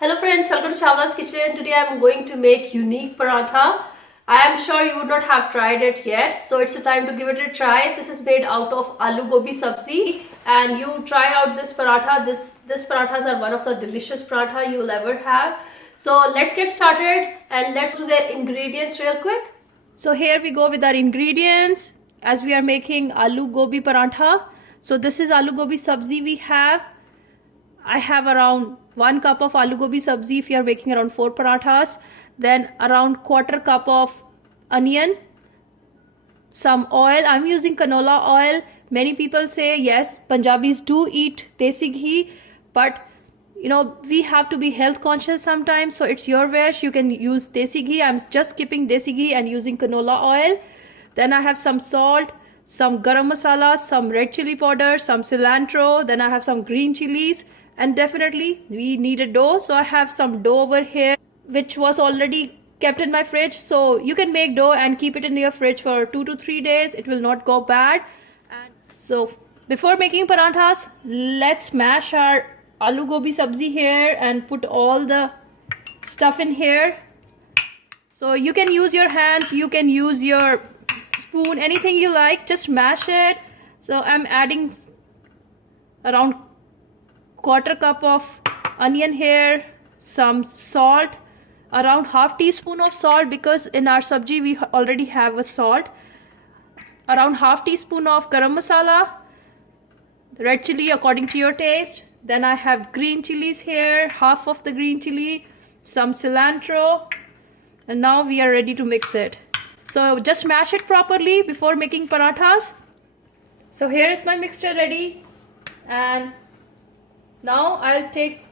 Hello friends, welcome to Shavla's Kitchen. Today I am going to make unique parantha. I am sure you would not have tried it yet, so it's a time to give it a try. This is made out of Aloo Gobi Sabzi, and you try out this parantha. This paranthas are one of the delicious parantha you will ever have. So let's get started and let's do the ingredients real quick. So here we go with our ingredients as we are making Aloo Gobi parantha. So this is Aloo Gobi Sabzi we have. I have around 1 cup of aloo gobi sabzi if you are making around 4 parathas. Then around quarter cup of onion, some oil. I'm using canola oil. Many people say yes, Punjabis do eat desi ghee, but you know we have to be health conscious sometimes, so it's your wish. You can use desi ghee. I'm just skipping desi ghee and using canola oil. Then I have some salt, some garam masala, some red chili powder, some cilantro. Then I have some green chilies. And definitely we need a dough, so I have some dough over here which was already kept in my fridge. So you can make dough and keep it in your fridge for 2 to 3 days. It will not go bad. And so before making paranthas, let's mash our aloo gobi sabzi here and put all the stuff in here. So you can use your hands, you can use your spoon, anything you like, just mash it. So I'm adding around quarter cup of onion here, some salt, around half teaspoon of salt because in our sabji we already have a salt, around half teaspoon of garam masala, red chili according to your taste. Then I have green chilies here, half of the green chili, some cilantro, and now we are ready to mix it. So just mash it properly before making parathas. So here is my mixture ready, and now I'll take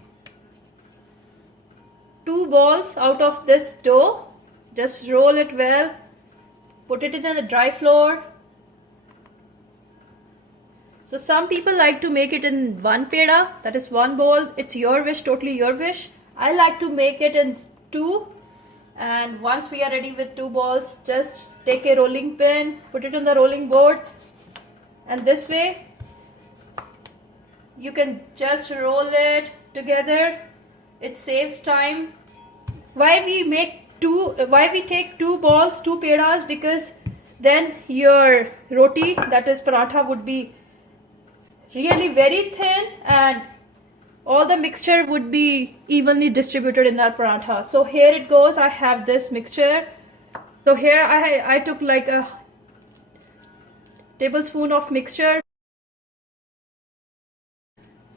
2 balls out of this dough. Just roll it well, put it in the dry floor. So some people like to make it in 1 peda, that is 1 bowl. It's your wish, totally your wish. I like to make it in 2. And once we are ready with 2 balls, just take a rolling pin, put it on the rolling board, and this way you can just roll it together. It saves time. Why we take 2 balls, 2 pedas? Because then your roti, that is paratha, would be really very thin and all the mixture would be evenly distributed in our paratha. So here it goes. I have this mixture. So here I took like a tablespoon of mixture.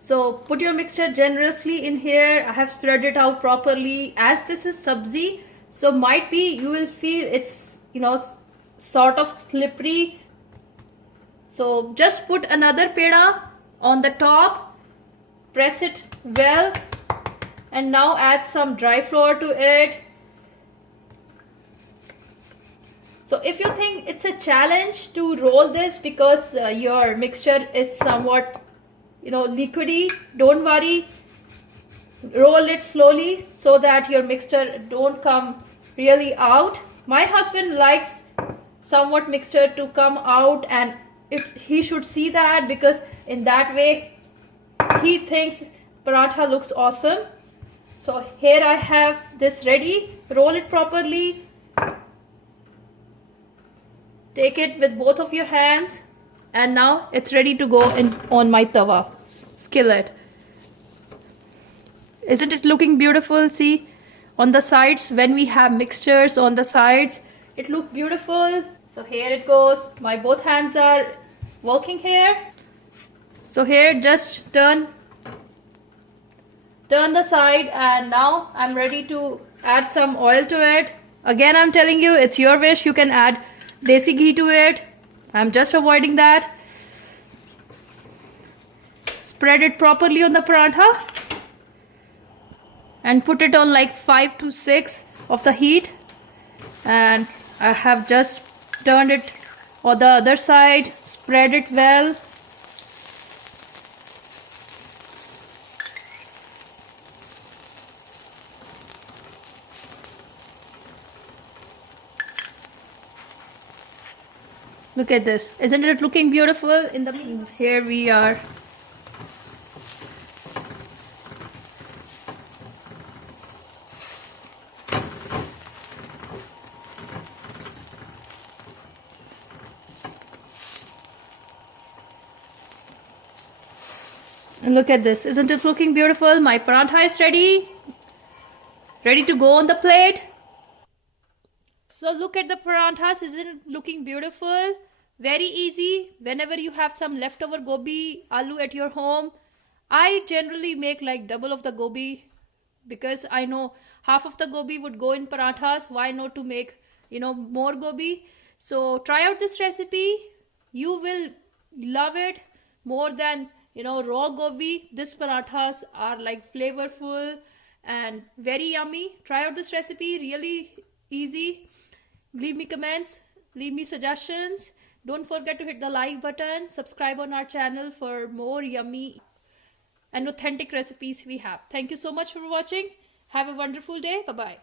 So put your mixture generously in here. I have spread it out properly. As this is sabzi, so might be you will feel it's sort of slippery. So just put another peda on the top, press it well, and now add some dry flour to it. So if you think it's a challenge to roll this because your mixture is somewhat liquidy, don't worry, roll it slowly so that your mixture don't come really out. My husband likes somewhat mixture to come out, and he should see that, because in that way he thinks paratha looks awesome. So here I have this ready. Roll it properly, take it with both of your hands, and now it's ready to go in on my tawa skillet. Isn't it looking beautiful? See, on the sides, when we have mixtures on the sides, it looks beautiful. So here it goes. My both hands are working here. So here just turn the side, and now I'm ready to add some oil to it. Again, I'm telling you, it's your wish. You can add desi ghee to it. I'm just avoiding that. Spread it properly on the parantha and put it on like 5 to 6 of the heat. And I have just turned it on the other side. Spread it well. Look at this. Isn't it looking beautiful? Here we are. And look at this. Isn't it looking beautiful? My parantha is ready. Ready to go on the plate. So look at the paranthas. Isn't it looking beautiful? Very easy. Whenever you have some leftover gobi aloo at your home, I generally make like double of the gobi because I know half of the gobi would go in paranthas. Why not to make, more gobi? So try out this recipe. You will love it more than, raw gobi. This paranthas are like flavorful and very yummy. Try out this recipe. Really easy. Leave me comments, leave me suggestions. Don't forget to hit the like button, subscribe on our channel for more yummy and authentic recipes we have. Thank you so much for watching. Have a wonderful day. Bye bye.